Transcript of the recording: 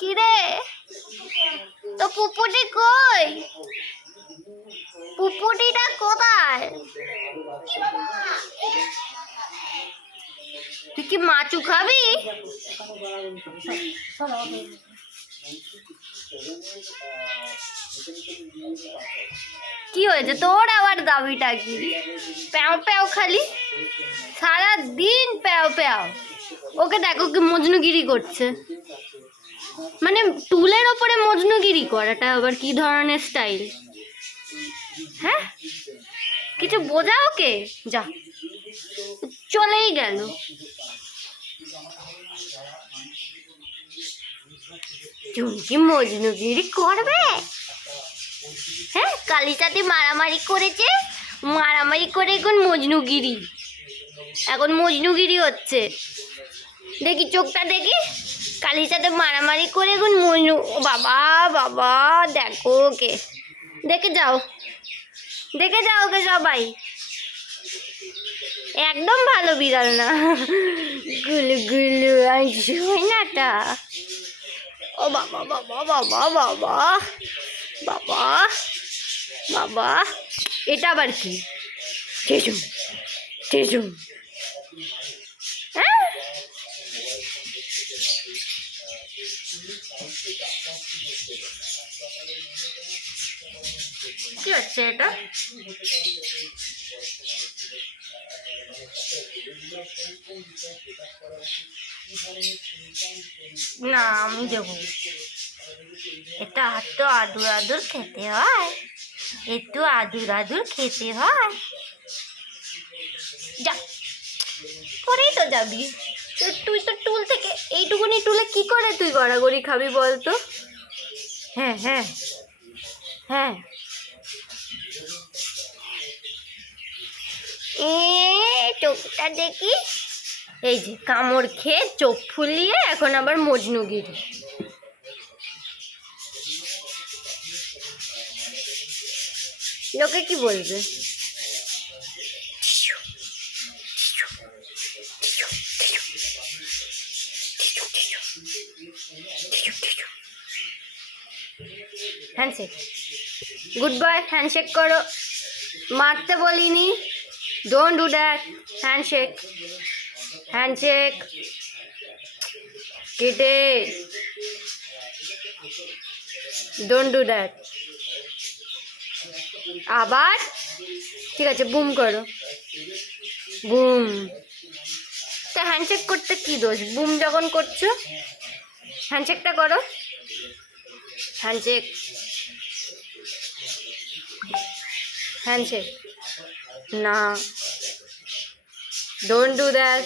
কিরে তো পুপুটি কই? পুপুটিটা কোথায়? তুই কি মাছু খাবি? কি হয়েছে তোর আবার দাবিটা কি? প্যাও প্যাও খালি সারা দিন প্যাও প্যাও। ওকে দেখো কি মজনুগিরি করছে, মানে টুলের ওপরে মজনুগিরি করাটা আবার কি ধরনের স্টাইল? হ্যাঁ কিছু বোঝা ওকে, যা চলেই গেল। চুমকি মজনুগিরি করবে? হ্যাঁ কালির সাথে মারামারি করেছে, মারামারি করে এখন মজনুগিরি, এখন মজনুগিরি হচ্ছে। দেখি চোখটা দেখি, কালির সাথে মারামারি করে এখন মজনু। বাবা বাবা দেখো ওকে, দেখে যাও দেখে যাও ওকে সবাই, একদম ভালো বিড়াল না। গুলু গুলু নাটা। ও বাবা বাবা বাবা বাবা বাবা বাবা, এটা আবার কি? চেজুম চেজুম, হ্যাঁ কি হচ্ছে এটা? না আমি দেবো, এটা তো আদুর আদুর খেতে হয়, একটু আদুর আদুর খেতে হয়। যা পরেই তো যাবি তুই, তো টুল থেকে এইটুকুনি টুলে কি করে তুই গড়াগড়ি খাবি বলতো? হ্যাঁ হ্যাঁ হ্যাঁ, চোখটা দেখি, এই যে কামড় খেয়ে চোখ ফুলিয়ে এখন আবার মজনুগিরি। লোকে কি বলবে? হ্যান্ডশেক, গুড বয়, হ্যান্ডশেক করো, মারতে বলিনি, don't do that, handshake handshake কেটে, ডোন্ট ডু দ্যাট। আবার ঠিক আছে বুম করো, বুম। তা হ্যান্ডশেক করতে কি দোষ? বুম যখন করছো হ্যান্ডশেকটা করো, হ্যান্ডশেক হ্যান্ডশেক না, ডোন্ট ডু দ্যাট।